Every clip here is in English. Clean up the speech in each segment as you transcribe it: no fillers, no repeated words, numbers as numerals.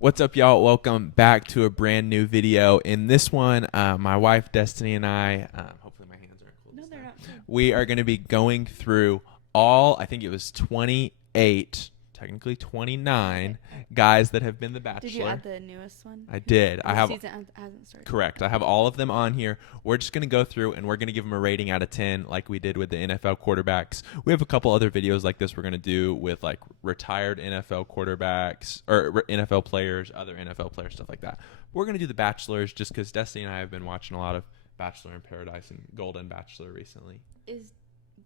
What's up, y'all? Welcome back to a brand new video. In this one, my wife Destiny and I, hopefully my hands aren't cold. No, this they're time. not. Good. We are going to be going through all, I think it was 28, technically 29 guys that have been The Bachelor. Did you add the newest one? I did. The I have season hasn't started. correct. I have all of them on here. We're just going to go through and we're going to give them a rating out of 10 like we did with the NFL quarterbacks. We have a couple other videos like this we're going to do with like retired NFL quarterbacks or NFL players, other NFL players, stuff like that. We're going to do the Bachelors just because Destiny and I have been watching a lot of Bachelor in Paradise and Golden Bachelor recently. Is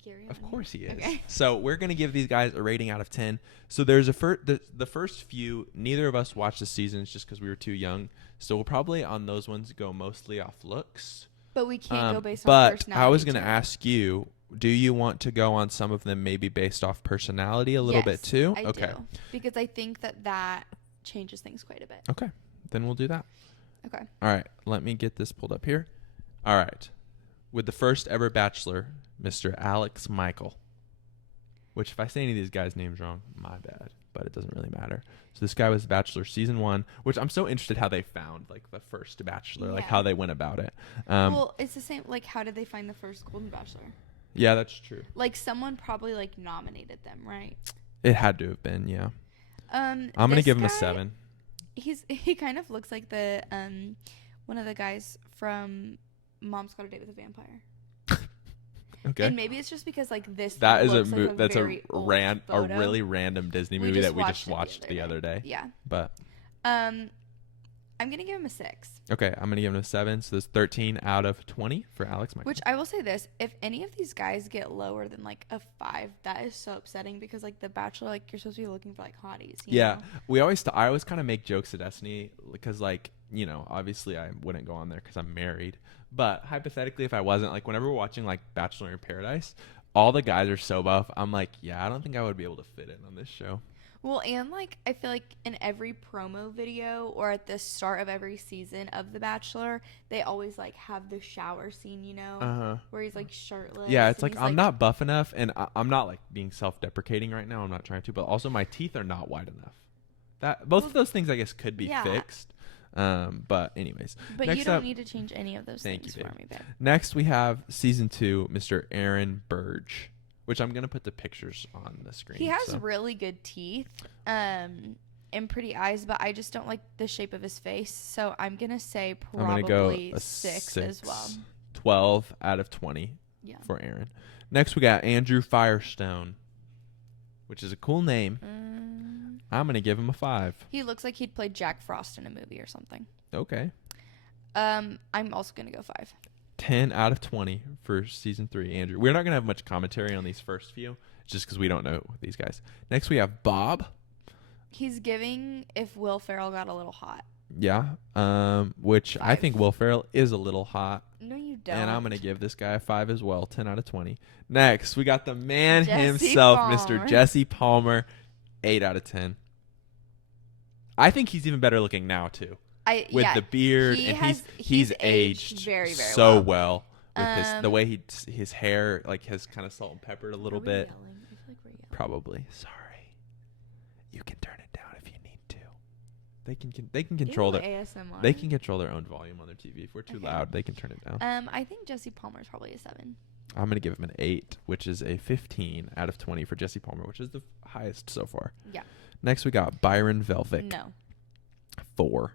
Gary on Of course he is. Okay. So we're going to give these guys a rating out of 10. So there's the first few, neither of us watched the seasons just because we were too young. So we'll probably on those ones go mostly off looks. But we can't go based on But personality. I was going to too. ask you, do you want to go on some of them maybe based off personality a little bit Yes, too? I Okay. do. Because I think that changes things quite a bit. Okay. Then we'll do that. Okay. All right. Let me get this pulled up here. All right. With the first ever Bachelor, Mr. Alex Michael. Which, if I say any of these guys' names wrong, my bad. But it doesn't really matter. So this guy was Bachelor season 1, which I'm so interested how they found like the first Bachelor, like Yeah. how they went about it. Well, it's the same. Like, how did they find the first Golden Bachelor? Yeah, that's true. Like, someone probably like nominated them, right? It had to have been, yeah. I'm gonna this give him a guy, 7. He kind of looks like the one of the guys from Mom's Got a Date with a Vampire. Okay. And maybe it's just because like this. That is looks a like a that's a very old photo. really random Disney We movie just that we just watched watched the other day. Yeah. But I'm gonna give him a 6. okay, I'm gonna give him a 7. So there's 13 out of 20 for Alex Michael. Which I will say this: if any of these guys get lower than like a 5, that is so upsetting because like The Bachelor, like you're supposed to be looking for like hotties. You Yeah, know? I always kind of make jokes to Destiny because like obviously I wouldn't go on there because I'm married. But hypothetically, if I wasn't, like whenever we're watching like Bachelor in Paradise, all the guys are so buff. I'm like, yeah, I don't think I would be able to fit in on this show. Well, and like I feel like in every promo video or at the start of every season of The Bachelor, they always like have the shower scene, where he's like shirtless. Yeah, it's and like he's, I'm not buff enough, and I'm not like being self-deprecating right now. I'm not trying to, but also my teeth are not wide enough. That both of those things I guess could be fixed. But anyways, But next you don't up, need to change any of those Thank things you, for babe. me, babe. Next we have season 2, Mr. Aaron Burge, which I'm gonna put the pictures on the screen. He has so. really good teeth, and pretty eyes, but I just don't like the shape of his face. So I'm gonna say I'm gonna go probably a 6 as well. 12 out of 20 Yeah. for Aaron. Next we got Andrew Firestone, which is a cool name. I'm gonna give him a 5. He looks like he'd play Jack Frost in a movie or something. Okay. I'm also gonna go 5. 10 out of 20 for season 3, Andrew. We're not gonna have much commentary on these first few, just because we don't know these guys. Next we have Bob. He's giving if Will Ferrell got a little hot. Yeah. Which I 5. think Will Ferrell is a little hot. No, you don't. And I'm going to give this guy a 5 as well. 10 out of 20. Next, we got the man Jesse himself, Palmer. Mr. Jesse Palmer. 8 out of 10. I think he's even better looking now, too. With the beard. He's aged very, very so well. With the way his hair like has kind of salt and peppered a little bit. Yelling? I feel like we're yelling. Probably. Sorry. You can turn it down if you need to. They can control Ew, their ASMR. They can control their own volume on their TV. If we're too Okay. loud, they can turn it down. I think Jesse Palmer's probably a 7. I'm going to give him an 8, which is a 15 out of 20 for Jesse Palmer, which is the highest so far. Yeah. Next, we got Byron Velvick. No. 4.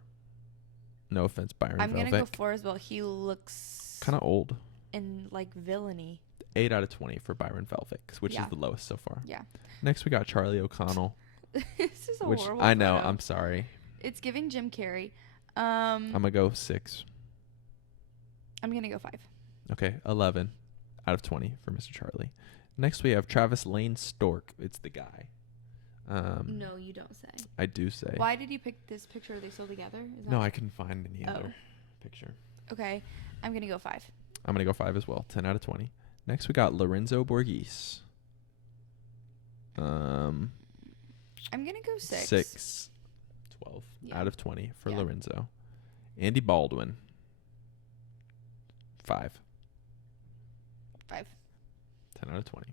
No offense, Byron I'm Velvick. gonna go 4 as well. He looks Kind of old. in like villainy. 8 out of 20 for Byron Velvick, which Yeah. is the lowest so far. Yeah. Next, we got Charlie O'Connell, This is a which horrible I know. photo. I'm sorry. It's giving Jim Carrey. I'm going to go 6. I'm gonna go 5. Okay, 11 out of 20 for Mr. Charlie. Next, we have Travis Lane Stork. It's the guy. No, you don't say. I do say. Why did you pick this picture? Are they still together? Is No, I couldn't find any Oh. other picture. Okay, I'm gonna go 5. I'm going to go 5 as well. 10 out of 20. Next, we got Lorenzo Borghese. I'm gonna go 6. 6. 12 Yeah. out of 20 for Yeah. Lorenzo. Andy Baldwin. 5. 5. 10 out of 20.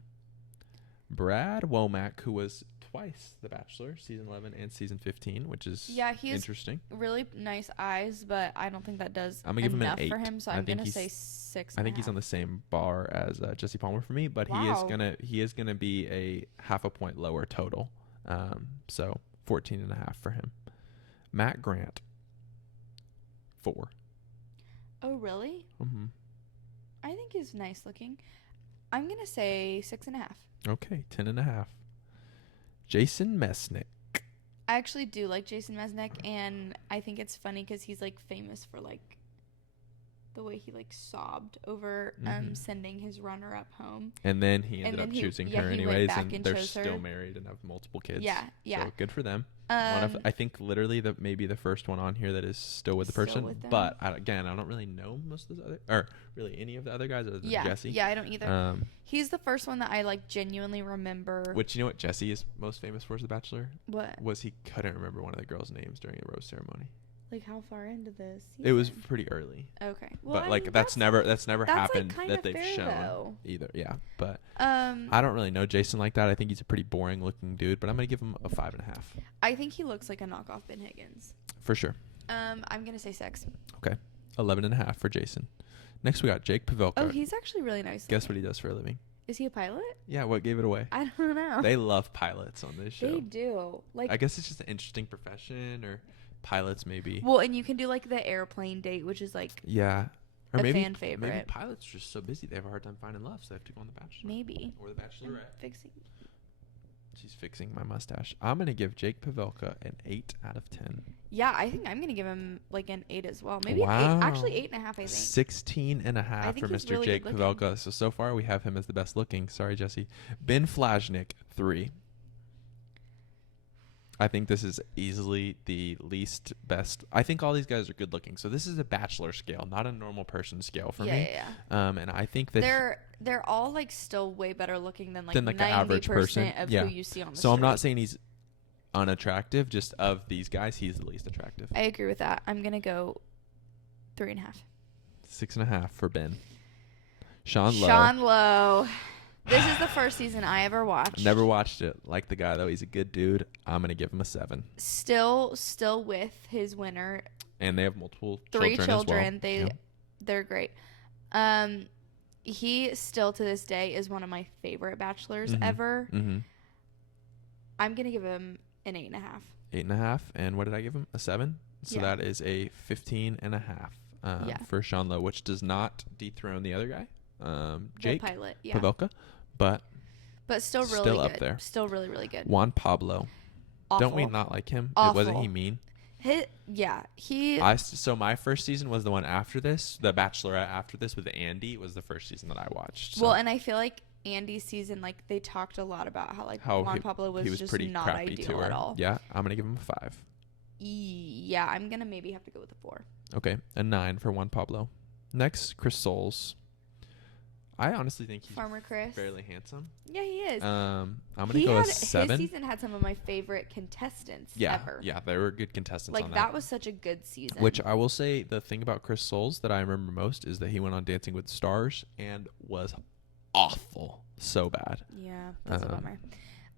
Brad Womack, who was twice The Bachelor, season 11 and season 15, which is he has interesting. really nice eyes, but I don't think that does I'm gonna give him an enough 8. for him. So I'm gonna say 6. I think he's on the same bar as Jesse Palmer for me, but he is gonna be a half a point lower total. So 14.5 for him. Matt Grant, 4. Oh really? Mm-hmm. I think he's nice looking. I'm gonna say 6.5. Okay, 10.5. Jason Mesnick. I actually do like Jason Mesnick, and I think it's funny because he's like famous for like the way he like sobbed over sending his runner-up home. And then he ended up choosing her anyways, and they're still married and have multiple kids. Yeah. So good for them. I think literally maybe the first one on here that is still with the person. But I don't really know most of the other, or really any of the other guys other than Jesse. Yeah, I don't either. He's the first one that I like genuinely remember. Which, you know what Jesse is most famous for as The Bachelor? What? Was he couldn't remember one of the girls' names during a rose ceremony. Like how far into this? It was pretty early. Okay. Well, but like that's never happened like that they've fair, shown though. either. Yeah. But I don't really know Jason like that. I think he's a pretty boring looking dude, but I'm gonna give him a 5.5. I think he looks like a knockoff Ben Higgins. For sure. I'm gonna say 6. Okay. 11.5 for Jason. Next we got Jake Pavelka. Oh, he's actually really nice. Guess what he does for a living? Is he a pilot? Yeah, what gave it away? I don't know. They love pilots on this show. They do. Like, I guess it's just an interesting profession, or pilots maybe. Well, and you can do like the airplane date, which is like or maybe fan favorite. Maybe pilots are just so busy they have a hard time finding love, so they have to go on The Bachelor. Maybe. Or The Bachelorette. Fixing. She's fixing my mustache. I'm gonna give Jake Pavelka an 8 out of 10. Yeah, I think I'm gonna give him like an 8 as well. Maybe wow. 8. Actually, 8.5. I think 16.5 for Mr. Really Jake Pavelka. So far we have him as the best looking. Sorry, Jesse. Ben Flajnik, 3. I think this is easily the least best. I think all these guys are good looking. So this is a Bachelor scale, not a normal person scale for me. Yeah. And I think that they're all like still way better looking than like the average person of who you see on the So street. I'm not saying he's unattractive. Just of these guys, he's the least attractive. I agree with that. I'm gonna go 3.5. 6.5 for Ben. Sean Lowe. This is the first season I ever watched. Never watched it. Like the guy though, he's a good dude. I'm gonna give him a 7. Still with his winner. And they have multiple 3 children. As well. They're great. He still to this day is one of my favorite bachelors ever. Mm-hmm. I'm gonna give him an 8.5. 8.5, and what did I give him? A 7. So that is a 15.5 for Sean Lowe, which does not dethrone the other guy, Jake the pilot, Pavelka, but still really still good. Up there. Still really really good. Juan Pablo. Awful. Don't we not like him? Awful. Wasn't he mean? So my first season was the one after this. The Bachelorette after this with Andy was the first season that I watched. So. Well, and I feel like Andy's season, like they talked a lot about how Juan Pablo was just pretty not crappy ideal at all. Yeah, I'm gonna give him a 5. Yeah, I'm gonna maybe have to go with a 4. Okay, a 9 for Juan Pablo. Next, Chris Soules. I honestly think he's Farmer Chris. fairly handsome. Yeah, he is. I'm gonna go with 7. His season had some of my favorite contestants ever. Yeah, they were good contestants. Like that was such a good season. Which I will say, the thing about Chris Soules that I remember most is that he went on Dancing with the Stars and was awful, so bad. Yeah, that's a bummer.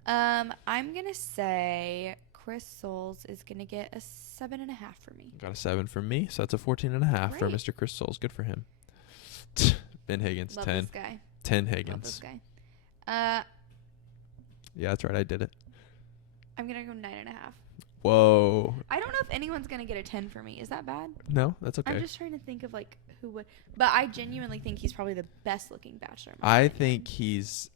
I'm gonna say Chris Soules is gonna get a 7.5 for me. Got a 7 from me, so that's a 14.5 for Mr. Chris Soules. Good for him. Ben Higgins, Love 10. This guy. 10 Higgins. Love this guy. Yeah, that's right. I did it. I'm gonna go 9.5. Whoa. I don't know if anyone's gonna get a 10 for me. Is that bad? No, that's okay. I'm just trying to think of who would. But I genuinely think he's probably the best looking bachelor. I think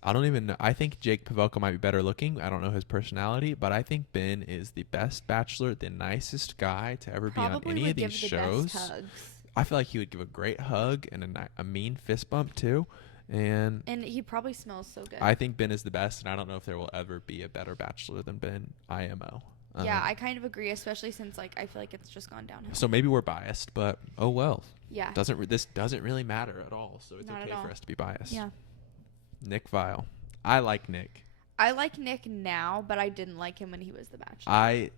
I don't even know. I think Jake Pavelka might be better looking. I don't know his personality, but I think Ben is the best bachelor, the nicest guy to ever be on any of these shows. Best hugs. I feel like he would give a great hug and a mean fist bump too. And he probably smells so good. I think Ben is the best, and I don't know if there will ever be a better bachelor than Ben, IMO. Yeah, I kind of agree, especially since I feel like it's just gone downhill. So maybe we're biased, but oh well. Yeah. This doesn't really matter at all, so it's okay for us to be biased. Yeah. Nick Viall. I like Nick. I like Nick now, but I didn't like him when he was the Bachelor.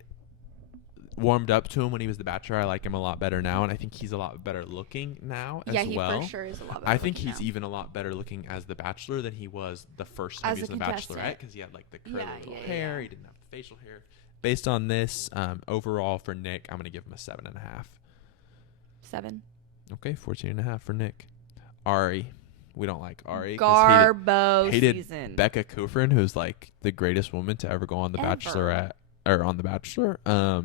warmed up to him when he was the Bachelor. I like him a lot better now, and I think he's a lot better looking now as well. Yeah, he for sure is a lot better. I think he's even a lot better looking as the Bachelor than he was the first time he was the Bachelorette, because he had like the curly little hair. He didn't have the facial hair. Based on this, overall for Nick, I'm gonna give him a 7.5. 7. Okay, 14.5 for Nick. Ari, we don't like Ari. Garbo hated season. Becca Kufrin, who's like the greatest woman to ever go on the Bachelorette. Or on the Bachelor,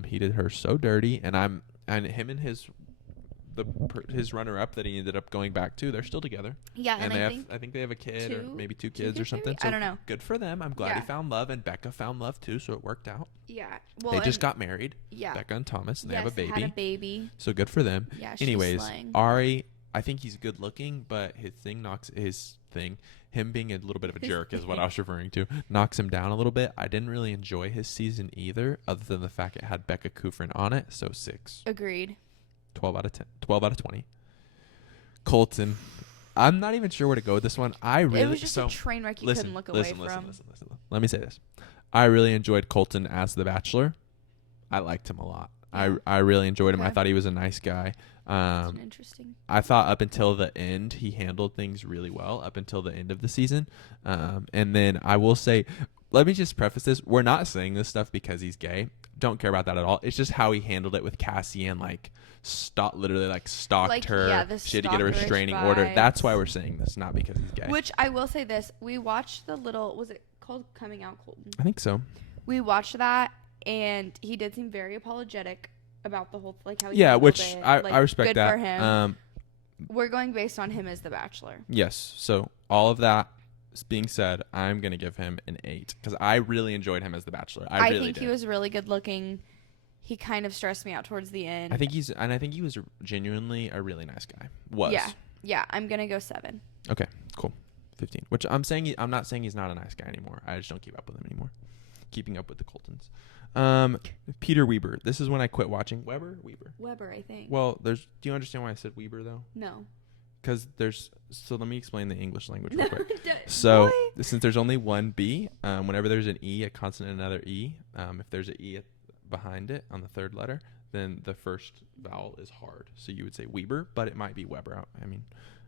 he did her so dirty, and him and his runner up that he ended up going back to, they're still together. Yeah, and I think they have a kid or maybe two kids or something. Maybe? So I don't know. Good for them. I'm glad he found love, and Becca found love too, so it worked out. Yeah, well, they just got married. Yeah, Becca and Thomas, and they have a baby. Had a baby. So good for them. Yeah, anyways, slaying. Ari, I think he's good looking, but him being a little bit of a jerk is what I was referring to, knocks him down a little bit. I didn't really enjoy his season either, other than the fact it had Becca Kufrin on it. So 6. Agreed. 12 out of 10. 12 out of 20. Colton. I'm not even sure where to go with this one. It was just a train wreck you couldn't look away from. Listen. Let me say this. I really enjoyed Colton as the Bachelor. I liked him a lot. Yeah. I really enjoyed him. I thought he was a nice guy. Interesting. I thought up until the end he handled things really well up until the end of the season. And then I will say, let me just preface this. We're not saying this stuff because he's gay. Don't care about that at all. It's just how he handled it with Cassie and stalked her. Yeah, she had to get a restraining order. That's why we're saying this, not because he's gay. Which I will say this. We watched was it called Coming Out Colton? I think so. We watched that and he did seem very apologetic about the whole how he which I respect good that. For him. We're going based on him as the Bachelor. Yes. So all of that being said, I'm gonna give him an 8 because I really enjoyed him as the Bachelor. I really think he was really good looking. He kind of stressed me out towards the end. I think he was genuinely a really nice guy. Yeah. I'm gonna go 7. Okay, cool. 15. Which I'm not saying he's not a nice guy anymore. I just don't keep up with him anymore. Keeping up with the Coltons. Peter Weber. This is when I quit watching. Weber, I think. Well, do you understand why I said Weber though? No. Because so let me explain the English language real quick. So since there's only one B, whenever there's an E, a consonant, and another E, if there's an E behind it on the third letter, then the first vowel is hard. So you would say Weber, but it might be Weber.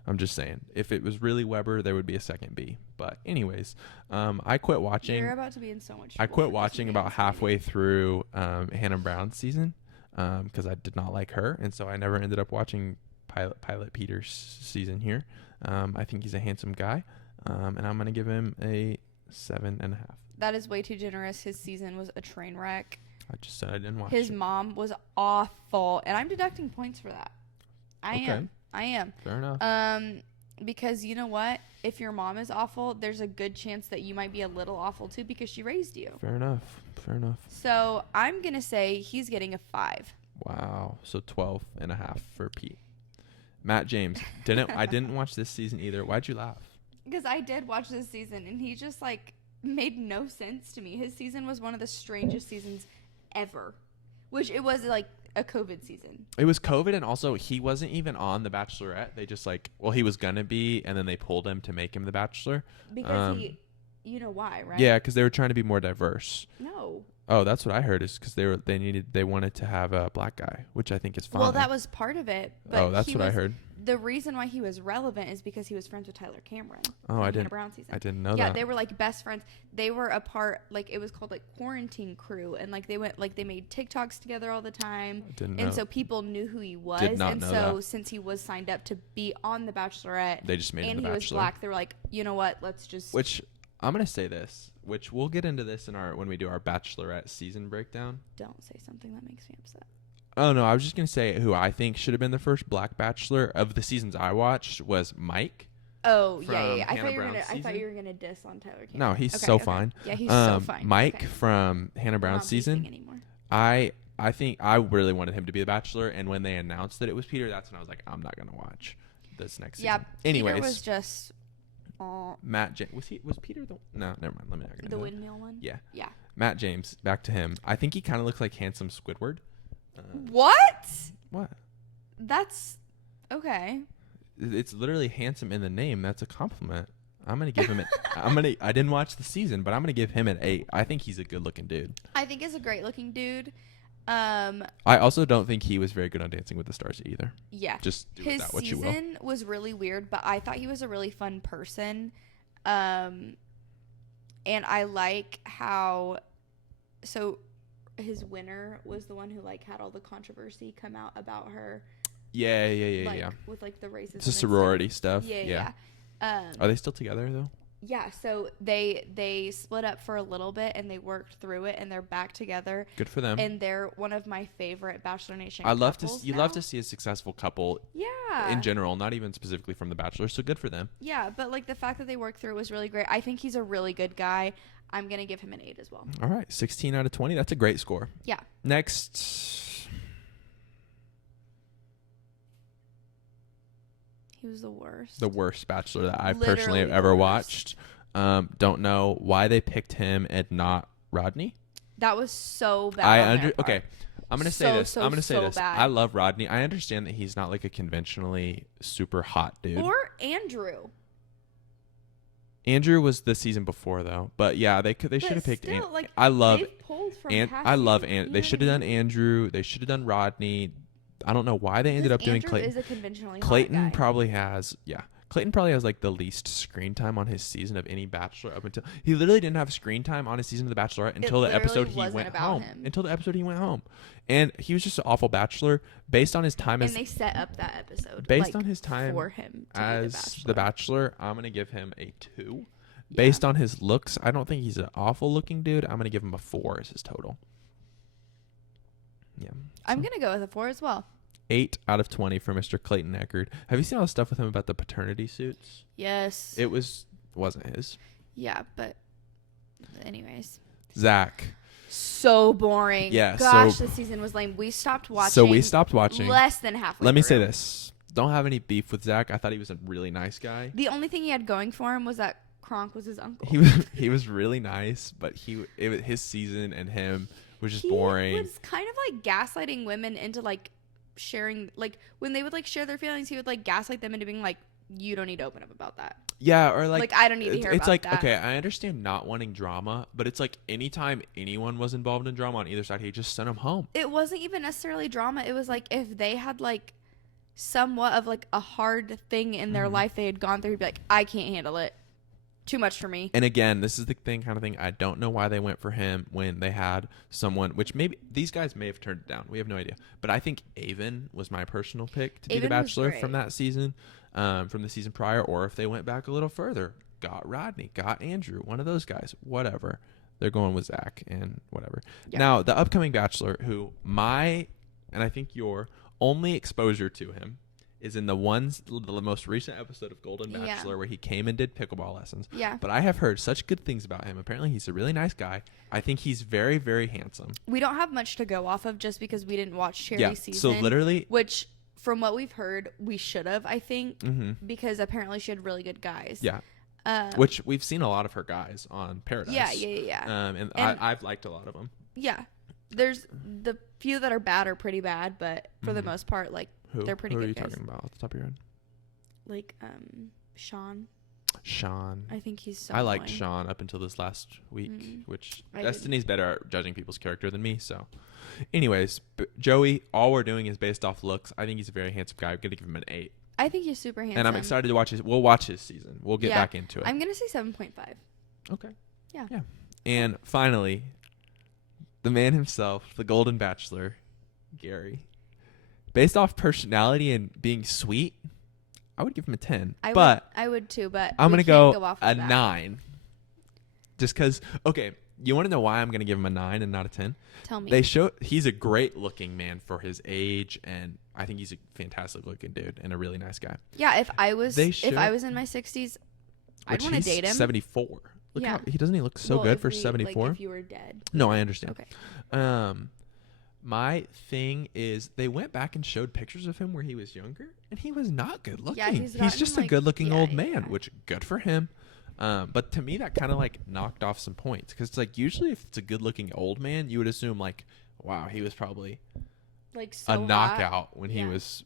I'm just saying. If it was really Weber, there would be a second B. But anyways, I quit watching. You're about to be in so much trouble. I quit watching about halfway through Hannah Brown's season because I did not like her, and so I never ended up watching Pilot Peter's season here. I think he's a handsome guy, and I'm gonna give him a 7.5. That is way too generous. His season was a train wreck. I just said I didn't watch. His mom was awful, and I'm deducting points for that. I am. Fair enough. Because you know what? If your mom is awful, there's a good chance that you might be a little awful too because she raised you. Fair enough. So I'm gonna say he's getting a 5. Wow. So 12.5 for Pete. Matt James. I didn't watch this season either. Why'd you laugh? Because I did watch this season, and he just made no sense to me. His season was one of the strangest seasons ever, which it was a COVID season. It was COVID, and also he wasn't even on The Bachelorette. They just he was gonna be, and then they pulled him to make him the Bachelor. Because you know why, right? Yeah, because they were trying to be more diverse. No. Oh, that's what I heard. Is because they wanted to have a black guy, which I think is fine. Well, that was part of it. But that's what I heard. The reason why he was relevant is because he was friends with Tyler Cameron. Oh, I didn't. Brown season. I didn't know that. Yeah, they were best friends. They were a part. It was called Quarantine Crew, and they went they made TikToks together all the time. I didn't know. And so people knew who he was. Did not and know so that. Since he was signed up to be on The Bachelorette, they just made him the Bachelor. And he was black. They were like, you know what? Let's just. Which I'm gonna say this. Which we'll get into this when we do our Bachelorette season breakdown. Don't say something that makes me upset. Oh no, I was just gonna say who I think should have been the first black Bachelor of the seasons I watched was Mike. Oh yeah. I thought you were gonna diss on Tyler Cameron. No, he's so fine. Yeah, he's so fine. Mike from Hannah Brown's season. I think I really wanted him to be the Bachelor, and when they announced that it was Peter, that's when I was like, I'm not gonna watch this next season. Yeah. Anyways, Peter was just. Matt James was Peter no, never mind. Let me not get into the windmill one. Yeah. Yeah. Matt James, back to him. I think he kind of looks like handsome Squidward. What? That's okay. It's literally handsome in the name. That's a compliment. I'm gonna give him I didn't watch the season, but I'm gonna give him an 8. I think he's a good looking dude. I think he's a great looking dude. I also don't think he was very good on Dancing with the Stars either. Yeah. Just do with his that what you will. season was really weird, but I thought he was a really fun person. And I like how, so his winner was the one who like had all the controversy come out about her. Yeah. With like the racism. It's a sorority stuff. Yeah. Are they still together though? Yeah, so they split up for a little bit and they worked through it and they're back together. Good for them. And they're one of my favorite Bachelor Nation. I love to see a successful couple. Yeah. In general, not even specifically from The Bachelor. So good for them. Yeah, but like the fact that they worked through it was really great. I think he's a really good guy. I'm gonna give him an 8 as well. All right, 16 out of 20. That's a great score. Yeah. Next. He was the worst. The worst Bachelor that I personally have ever watched. Don't know why they picked him and not Rodney. That was so bad. Okay, I'm gonna say this. I'm gonna say this. Bad. I love Rodney. I understand that he's not like a conventionally super hot dude. Or Andrew. Andrew was the season before though, but yeah, they should have picked. Like, I love. They should have done Andrew. They should have done Rodney. I don't know why they ended up doing Clayton. Is a conventionally Clayton hot guy. probably has, Clayton probably has like the least screen time on his season of any Bachelor up until he literally didn't have screen time on his season of The Bachelorette until the episode he went home. Until the episode he went home, and he was just an awful Bachelor based on his time as. And they set up that episode based on his time for him as the Bachelor. I'm gonna give him a 2. Yeah. Based on his looks, I don't think he's an awful looking dude. I'm gonna give him a 4 as his total. Yeah, I'm gonna go with a 4 as well. 8 out of 20 for Mr. Clayton Eckerd. Have you seen all the stuff with him about the paternity suits? Yes. It wasn't his. Yeah, but anyways. Zach. So boring. Yeah. Gosh, this season was lame. We stopped watching. Less than halfway. Let me say this. Don't have any beef with Zach. I thought he was a really nice guy. The only thing he had going for him was that Kronk was his uncle. He was really nice, but his season and him was just boring. He was kind of like gaslighting women into like sharing, like when they would like share their feelings, he would like gaslight them into being like, you don't need to open up about that. Yeah, or like I don't need to hear about that. It's like, okay, I understand not wanting drama, but it's like anytime anyone was involved in drama on either side, he just sent them home. It wasn't even necessarily drama. It was like if they had like somewhat of like a hard thing in their life they had gone through, he'd be like, I can't handle it. Too much for me. And again, this is the kind of thing. I don't know why they went for him when they had someone, which maybe these guys may have turned it down. We have no idea. But I think Avon was my personal pick to be the Bachelor from that season, from the season prior. Or if they went back a little further, got Rodney, got Andrew, one of those guys, whatever. They're going with Zach and whatever. Yeah. Now, the upcoming Bachelor, who and I think your only exposure to him is in the most recent episode of Golden Bachelor where he came and did pickleball lessons. Yeah. But I have heard such good things about him. Apparently, he's a really nice guy. I think he's very, very handsome. We don't have much to go off of just because we didn't watch Cherry's season. So literally, which from what we've heard, we should have, I think, because apparently she had really good guys. Yeah. Which we've seen a lot of her guys on Paradise. Yeah. And I've liked a lot of them. Yeah. There's the few that are bad are pretty bad, but for the most part, like, they're pretty good. Who are you guys. talking about off the top of your head? Like, Sean. I think he's so I liked annoying. Sean up until this last week, which Destiny's better at judging people's character than me. So, anyways, Joey, all we're doing is based off looks. I think he's a very handsome guy. I'm going to give him an 8. I think he's super handsome. And I'm excited to watch we'll watch his season. We'll get back into it. I'm going to say 7.5. Okay. Yeah. And finally, the man himself, the Golden Bachelor, Gary. Based off personality and being sweet, I would give him a 10. I would too, but I'm going to go a 9. Just because, okay, you want to know why I'm going to give him a 9 and not a 10? Tell me. He's a great looking man for his age, and I think he's a fantastic looking dude and a really nice guy. Yeah, if I was in my 60s, I'd want to date him. 74. Look how he doesn't look so good for 74. Like if you were dead. No, I understand. Okay. My thing is they went back and showed pictures of him where he was younger, and he was not good looking. Yeah, he's just a good looking old man, which good for him. But to me, that kind of like knocked off some points because it's like usually if it's a good looking old man, you would assume like, wow, he was probably like so a knockout when he was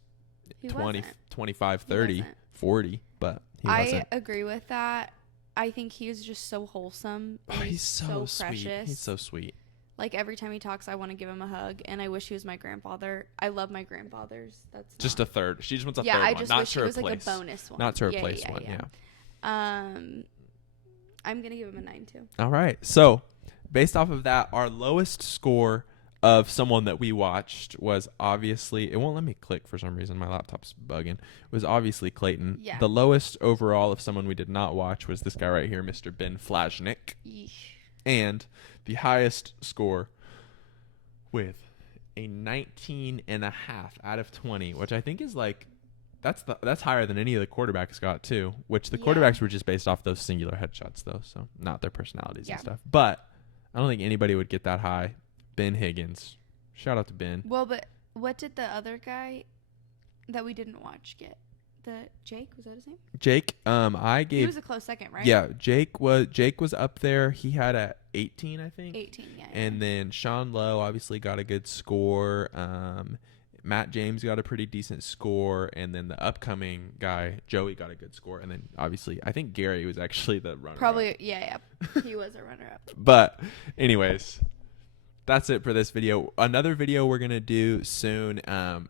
20, 25, 30, 40, but he wasn't. I agree with that. I think he was just so wholesome. And he's so precious. Sweet. He's so sweet. Like every time he talks, I want to give him a hug, and I wish he was my grandfather. I love my grandfathers. That's Just not, a third. She just wants a yeah. third I one, just not wish to he was replace. like a bonus one. Not to replace one. Yeah. I'm gonna give him a 9 too. All right. So, based off of that, our lowest score of someone that we watched was obviously, it won't let me click for some reason. My laptop's bugging. Was obviously Clayton. Yeah. The lowest overall of someone we did not watch was this guy right here, Mr. Ben Flajnik. Yeesh. And the highest score with a 19.5 out of 20, which I think is like, that's higher than any of the quarterbacks got too, which the quarterbacks were just based off those singular headshots though, so not their personalities and stuff. But I don't think anybody would get that high. Ben Higgins. Shout out to Ben. Well, but what did the other guy that we didn't watch get? The Jake, was that his name? Jake, I gave. He was a close second, right? Yeah, Jake was up there. He had a 18, I think. 18, yeah. And then Sean Lowe obviously got a good score. Matt James got a pretty decent score, and then the upcoming guy Joey got a good score, and then obviously I think Gary was actually the runner. Probably, yeah. He was a runner-up. But anyways, that's it for this video. Another video we're gonna do soon,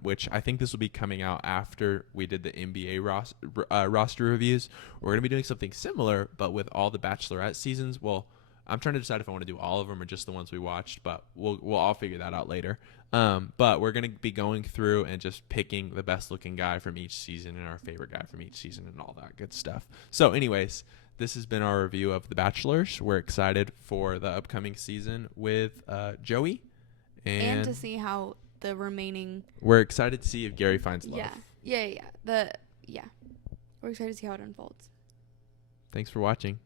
which I think this will be coming out after we did the NBA roster reviews. We're gonna be doing something similar, but with all the Bachelorette seasons. Well, I'm trying to decide if I want to do all of them or just the ones we watched, but we'll all figure that out later. But we're gonna be going through and just picking the best looking guy from each season and our favorite guy from each season and all that good stuff. So, anyways, this has been our review of The Bachelors. We're excited for the upcoming season with Joey, and to see how the remaining. We're excited to see if Gary finds love. Yeah. We're excited to see how it unfolds. Thanks for watching.